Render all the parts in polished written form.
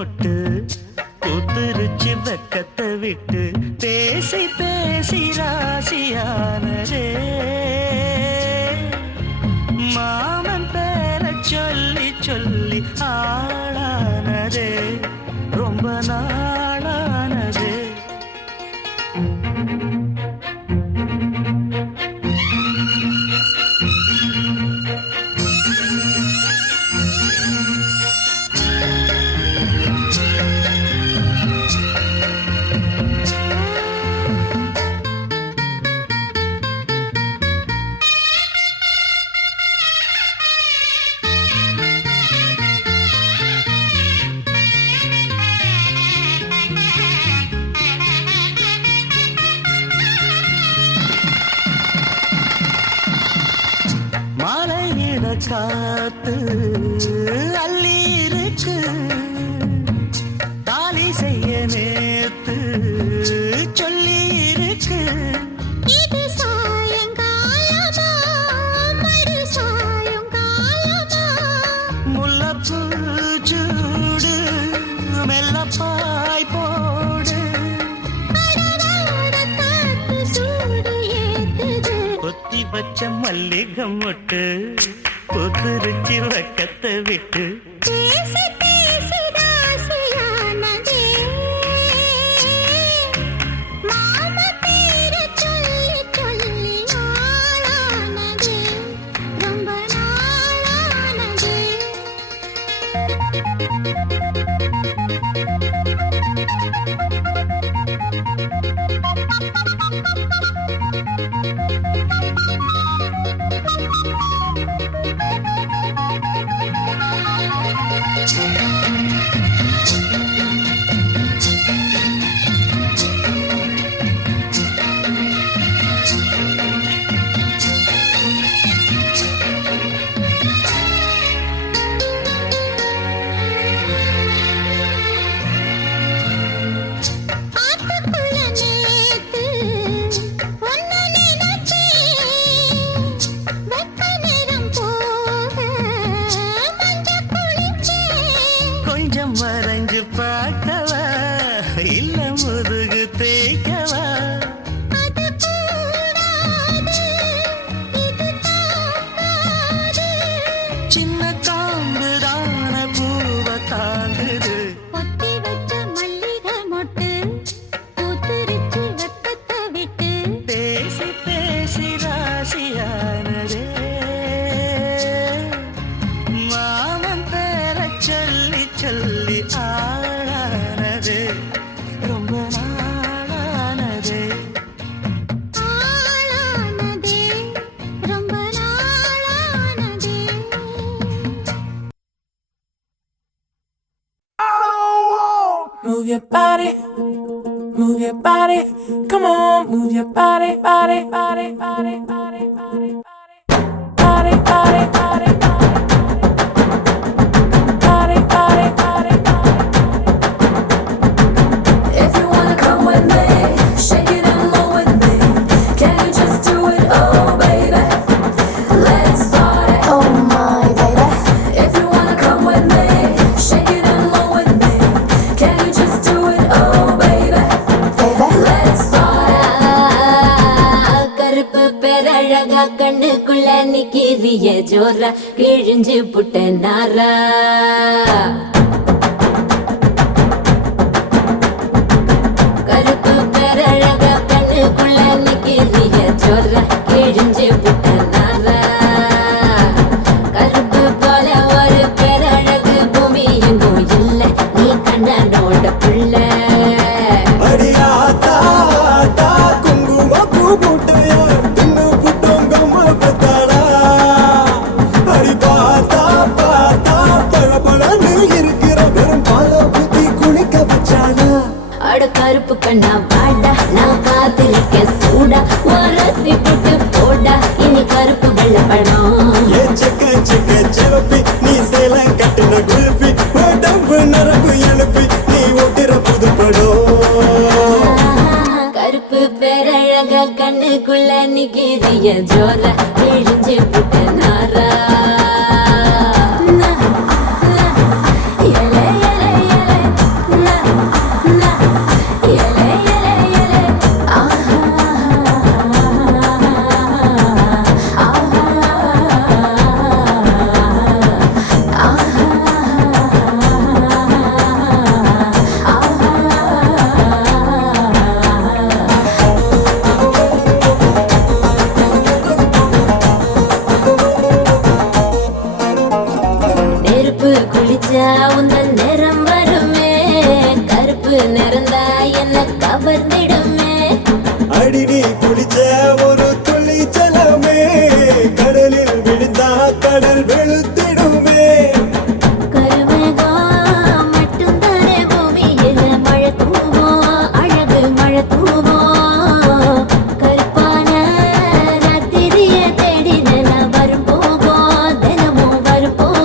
முட்டு பூத்துருச்சு வெக்கத்தை விட்டு பேசி பேசி ராசியானதே மாமன் பேர சொல்லி சொல்லி ஆளானதே ரொம்ப நாளானதே மலையிட காத்து அள்ளி இருக்கு தாலி செய்ய நேத்து சொல்லி இருக்கு இது சாயங்காலமா மறு சாயங்காலமா முல்லப்பூ சூடு மெல்லப்பாய் போடு அடராட காத்து சூடு ஏத்துது கொத்தி வச்ச மல்லிகை மொட்டு கொத்துருச்சி வக்கத்தை விட்டு பேசி பேசி ராசியானதே மாம பேரு சொல்லி சொல்லி ஆளானதே ரொம்ப நாளானதே ஆத்துக்குள்ள நேத்து ஒன்னு நினைச்சேன் வெக்க நேரம் போக மஞ்ச குளிச்சேன் கொஞ்சம் வரைஞ்சு பார்க்கவா இல்ல முதுகு தேய்க்கவா அது கூடாது இது தாங்காது சின்ன காம்புதான பூவை தாங்குது பொத்தி வச்ச மல்லிகை மொட்டு பூத்துருச்சு வெக்கத்தை விட்டு பேசி பேசி ராசியானதே மாமன் பேர சொல்லி சொல்லி ஆளானதே ரொம்ப நாளானதே ஆளானதே ரொம்ப நாளானதே Move your body, move your body. Come on, move your body, body, body, body, body, body, body, body, body, body, body, body, body. If you wanna come with me, shake it and roll with me. Can you just do it, oh baby? Let's party, oh my baby. If you wanna come with me, shake it and roll with me. Can you just do it, oh baby? Let's party. கருப்பு பேரழகா கண்ணுக்குள்ள நிக்கிறிய ஜோரா கிழிஞ்சு புட்ட நாரா கருப்பு பேரழகா கண்ணுக்குள்ள நிக்கிறிய ஜோரா கிழிஞ்சு புட்ட நாரா கருப்பு போல ஒரு பேரழகு பூமி எங்கும் இல்ல நீ கண்ணனோட புள்ள அடியாத்தா ஆத்தா குங்கும பூ போட்டு தின்னு புட்டோங்கம்மா பத்தாளா அடி பார்த்தா பார்த்தா பழபழன்னு இருக்கிற வெறும் பால ஊத்தி குளிக்க வச்சாளா அட கருப்பு கண்ணா வாடா நான் காத்திருக்கேன் சூடா வரசி போட்டு போடா இனி கருப்பு வெள்ள படம் ஏ செக்க செக்க செவப்பி நீ சேல கட்டுன குல்பி உடம்பு நரம்பு எழுப்பி நீ ஓட்டுற புது படம் கருப்பு பேரழக கண்ணுக்குள்ள நிக்கிறிய ஜோர கிழிஞ்சு புட்ட நாரா எலே எலே எலே குளிச்சா உந்தன் நிறம் வருமே, கருப்பு நிறந்தா என்ன கவர்ந்திடுமே. அடி நீ குளிச்ச ஒரு துளி ஜலமே, கடலில் விழுந்தா கடல் வெளுத்திடுமே. கருமேகம் மட்டும்தானே பூமியில மழை தூவும், அழகு மழை தூவும். கருப்பான ராத்திரிய தேடி தினம் வரும் போகும், தினமும் வரும் போகும்.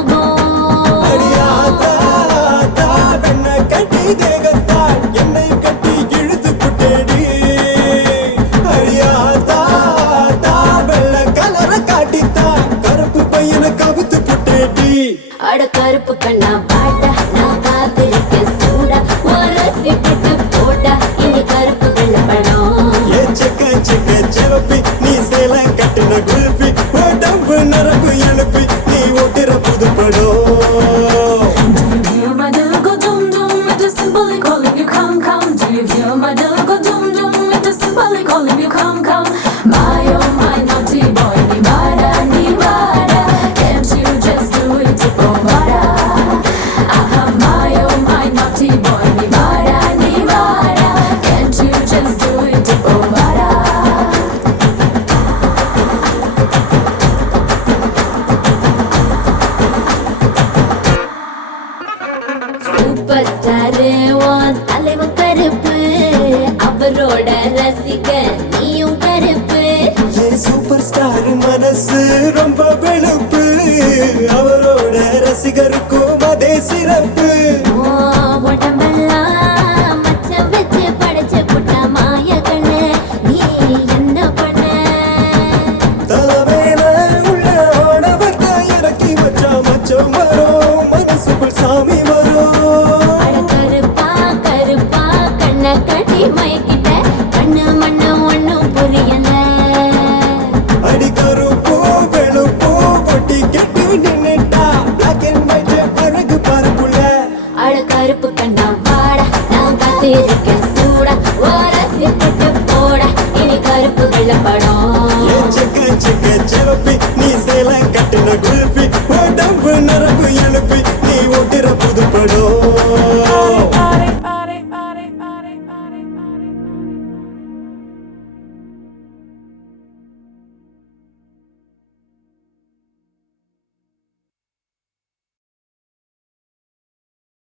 அடியாத்தா தா வெண்ண கட்டி தேகத்தால் என்னை கட்டி இழுத்து புட்டேடி. அடியாத்தா தா வெள்ள கலர காட்டித்தா கருப்பு பையனை கவுத்து புட்டேடி. அட கருப்பு கண்ணா பாட்டா, நான் காத்திருக்க சூடா, உரசி போட்டு போட்டா இனி கருப்பு வெள்ள படம். ஏ செக்க செக்க செவப்பி நீ சேலை கட்டின குல்பி, உடம்பு நரம்பு எழுப்பி நீ ஓட்டுற புது படம். Do you hear my little go dum dum? It is simply calling you come come. Do you hear my little go dum dum? It is simply calling you come come. My oh my naughty boy, ni vada. Can't you just do it to Pomara? Aha, my oh my naughty boy, ni vada. Can't you just do it to Pomara? Super star உன் தலைவன் கருப்பு, அவரோட ரசிகன் நீயும் கருப்பு. ஏ super star மனசு ரொம்ப வெளுப்பு, அவரோட ரசிகருக்கும் அதே சிறப்பு.